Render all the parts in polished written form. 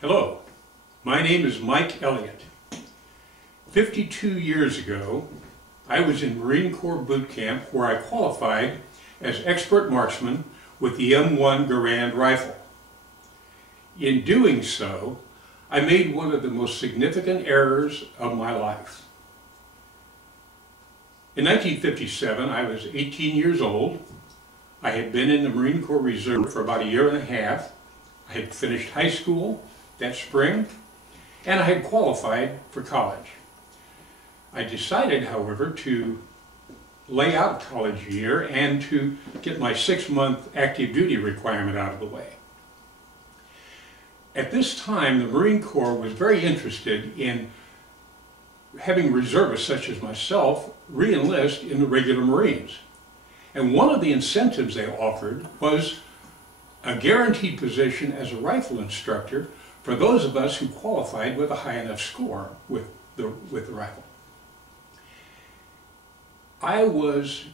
Hello, my name is Mike Elliott. 52 years ago, I was in Marine Corps boot camp where I qualified as expert marksman with the M1 Garand rifle. In doing so, I made one of the most significant errors of my life. In 1957, I was 18 years old. I had been in the Marine Corps Reserve for about a year and a half. I had finished high school that spring, and I had qualified for college. I decided, however, to lay out a college year and to get my 6-month active duty requirement out of the way. At this time, the Marine Corps was very interested in having reservists such as myself re-enlist in the regular Marines. And one of the incentives they offered was a guaranteed position as a rifle instructor for those of us who qualified with a high enough score with the rifle. I was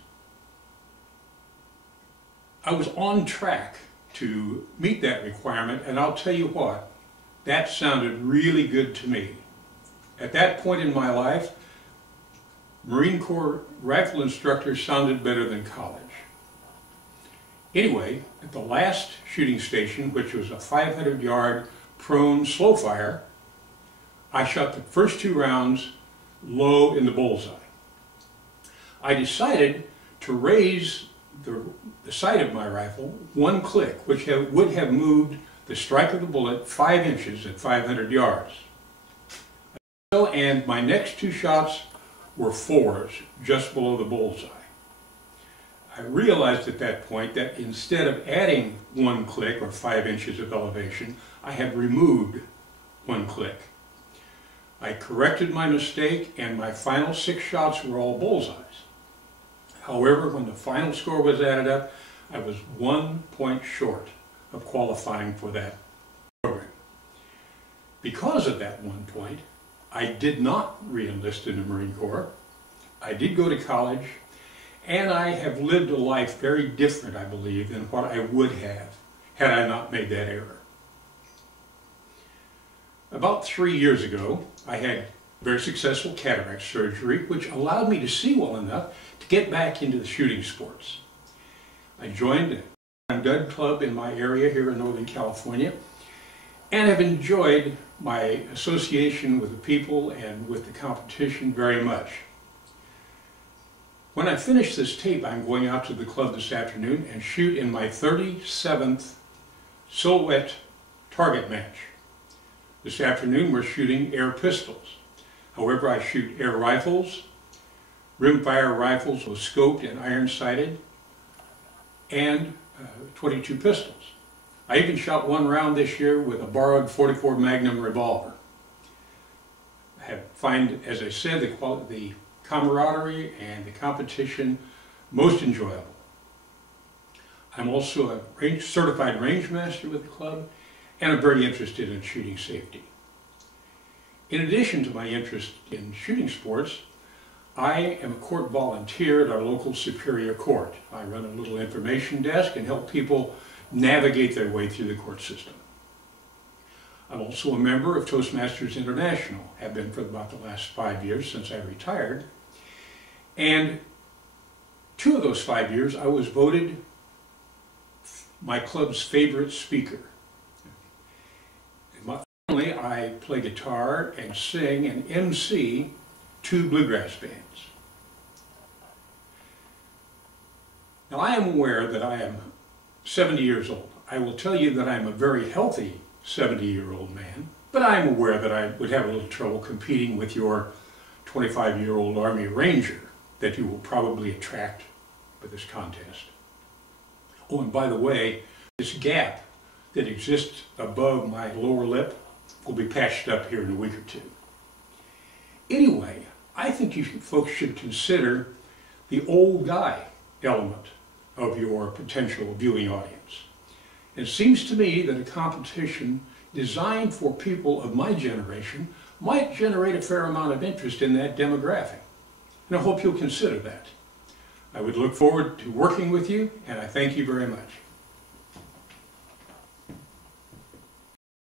on track to meet that requirement, and I'll tell you what, that sounded really good to me. At that point in my life, Marine Corps rifle instructor sounded better than college. Anyway, at the last shooting station, which was a 500-yard prone slow fire, I shot the first 2 rounds low in the bullseye. I decided to raise the sight of my rifle 1 click, which would have moved the strike of the bullet 5 inches at 500 yards. And my next 2 shots were 4s, just below the bullseye. I realized at that point that instead of adding 1 click or 5 inches of elevation, I had removed 1 click. I corrected my mistake, and my final 6 shots were all bullseyes. However, when the final score was added up, I was 1 point short of qualifying for that program. Because of that 1 point, I did not re-enlist in the Marine Corps. I did go to college, and I have lived a life very different, I believe, than what I would have had I not made that error. About 3 years ago, I had very successful cataract surgery, which allowed me to see well enough to get back into the shooting sports. I joined a gun club in my area here in Northern California, and have enjoyed my association with the people and with the competition very much. When I finish this tape, I'm going out to the club this afternoon and shoot in my 37th silhouette target match. This afternoon we're shooting air pistols. However, I shoot air rifles, rimfire rifles with scoped and iron-sighted, and 22 pistols. I even shot 1 round this year with a borrowed .44 Magnum revolver. I find, as I said, the camaraderie and the competition most enjoyable. I'm also a certified range master with the club, and I'm very interested in shooting safety. In addition to my interest in shooting sports, I am a court volunteer at our local Superior Court. I run a little information desk and help people navigate their way through the court system. I'm also a member of Toastmasters International, have been for about the last 5 years since I retired. And 2 of those 5 years I was voted my club's favorite speaker. Finally, I play guitar and sing and MC 2 bluegrass bands. Now, I am aware that I am 70 years old. I will tell you that I'm a very healthy 70-year-old man, but I'm aware that I would have a little trouble competing with your 25-year-old Army Ranger that you will probably attract with this contest. Oh, and by the way, this gap that exists above my lower lip will be patched up here in a week or 2. Anyway, I think you folks should consider the old guy element of your potential viewing audience. It seems to me that a competition designed for people of my generation might generate a fair amount of interest in that demographic. And I hope you'll consider that. I would look forward to working with you, and I thank you very much.